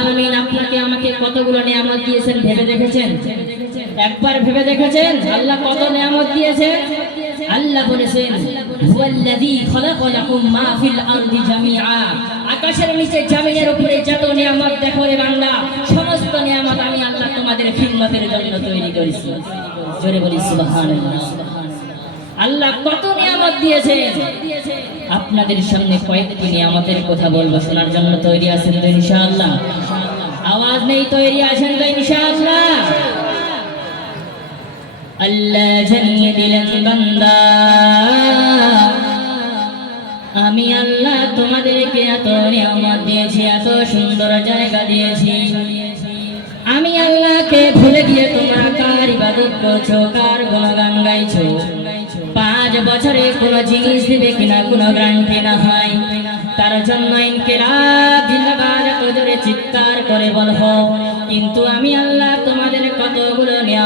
আলামিন আপনাকে আমাকে কতগুলো নিয়ামত দিয়েছেন ভেবে দেখেছেন? একবার ভেবে দেখেছেন? আল্লাহ কত নিয়ামত দিয়েছেন আল্লাহ বলেছেন আকাশের নিচে জমিনের উপরে যত নিয়ামত দেখো রে বান্দা, সমস্ত নিয়ামত আমি আল্লাহ তোমাদের খিদমতের জন্য তৈরি করেছি। জোরে বলি আল্লাহ কত নিয়ামত দিয়েছেন আপনাদের সামনে কয়েকটি নিয়ামতের কথা বলব, শোনার জন্য তৈরি আছেন তো ইনশাআল্লাহ। আওয়াজ নেই তৈরি আছেন তো ইনশাআল্লাহ আল্লাহ জানিয়ে দিলেন, বান্দা, আমি আল্লাহ তোমাদেরকে এত নিয়ামত দিয়েছি, এত সুন্দর জায়গা দিয়েছি। আমি আল্লাহকে ভুলে গিয়ে তোমরা কার ইবাদত করছ, কার গুণগান গাইছো? পাঁচ বছরে কোনো জিনিস দিবে কিনা, কোনো গ্যারান্টি না হয়। তার জন্য ইনকেরাব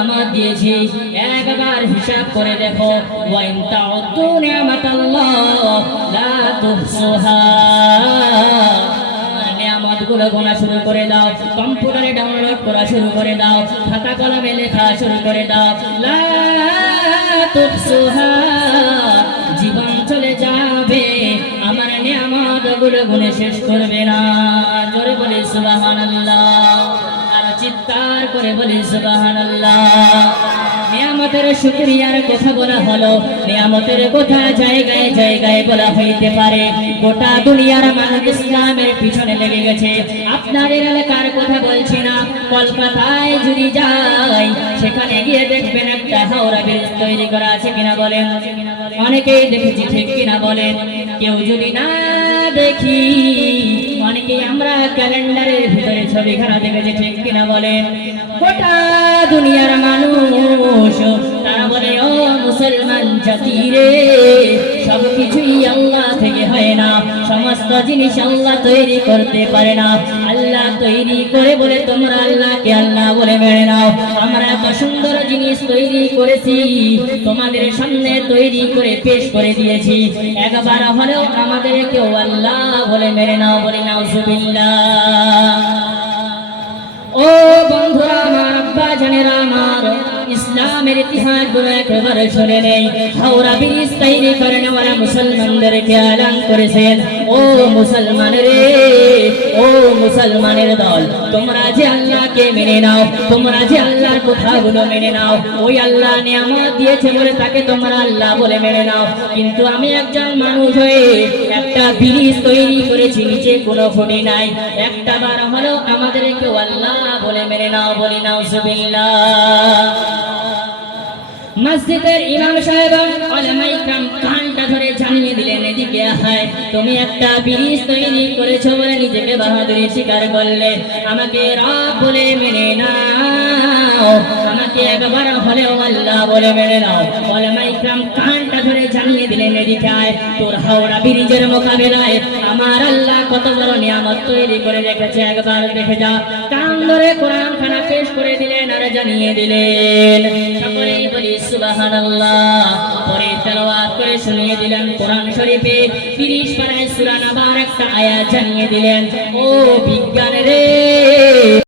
নিয়ামত দিয়েছি। একবার হিসাব করে দেখো। শুরু করে দাও। কম্পিউটারে ডাউনলোড করা শুরু করে দাও। খাতা শুরু করে দাও। জীবন চলে যাবে। আমার নিয়ামতগুলো গুনে শেষ করবে না। জোরে বলে, সুবহানাল্লাহ। চিৎকার করে বলি, সুবহানাল্লাহ। নিয়ামতের শুকরিয়ার কথা বলা হলো, নিয়ামতের কথা জায়গায় জায়গায় বলা হইতে পারে, গোটা দুনিয়ার মানুষ ইসলামের পিছনে লেগে গেছে। আপনাদের এলাকার কথা বলছি না, কলকাতায় যদি যাই, সেখানে গিয়ে দেখবেন একটা হাওড়া ব্রিজ তৈরি করা আছে কিনা বলেন? অনেকেই দেখেছি, ঠিক কিনা বলেন? কেউ যদি না দেখি। অনেকে আমরা ক্যালেন্ডারের ভিতরে ছবি ছবিখানা দেখেছি, ঠিক কিনা বলেন? গোটা দুনিয়ার মানুষ, তারা বলে মুসলমান জাতি রে, সব কিছুই আল্লাহ থেকে হয় না, সমস্ত জিনিস আল্লাহ তৈরি করতে পারে না। আল্লাহ তৈরি করে বলে তোমরা আল্লাহকে আল্লাহ বলে মেনে নাও। আমরা এত সুন্দর জিনিস তৈরি করেছি, তোমাদের সামনে তৈরি করে পেশ করে দিয়েছি। একবার হলেও আমাদের কেউ আল্লাহ বলে মেনে নাও বলে নাও ও নেওয়ারা মুসলমানদেরকে করেছেন। ও মুসলমান রে, ও মুসলমানের দল, তোমরা যে আল্লাহকে মেনে নাও, তোমরা যে আল্লাহর কথাগুলো মেনে নাও, ওই আল্লাহ নিয়ামত দিয়েছে বলে তাকে তোমরা আল্লাহ বলে মেনে নাও। কিন্তু আমি একজন মানুষ হয়ে একটা ব্রিজ তৈরি করেছি, নিচে কোনো খুঁটি নাই। একটা বার হলো আমাদের কেউ আল্লাহ বলে মেনে নাও বলি নাও সুবিল্লাহ মসজিদের ইমাম সাহেব আলমাই কাম কানটা ধরে জানিয়ে দিলেন, এদিকে হায় তুমি একটা ব্রিজ তৈরি করেছ বলে নিজেকে বাহাদুরি স্বীকার করলে। আমাকে রব বলে মেনে নাও। আমাকে একবার হলেও আল্লাহ বলে মেনে নাও। আলমাই কাম কানটা ধরে জানিয়ে দিলেন, এদিকে আয়। তোর হাওড়া ব্রিজের মোকাবিলায় আমার আল্লাহ কত বড় নিয়ামত তৈরি করে রেখেছে। একবার দেখে যা। কান ধরে কোরআন খানা পেশ করে দিলেন আর জানিয়ে দিলেন। সকলেই বলি, সুবহানাল্লাহ। পরে তেলাওয়াত করে শুনিয়ে দিলেন কোরআন শরীফে। 30 পারায় সূরা নাবার একটা আয়াত জানিয়ে দিলেন, ও বিজ্ঞান রে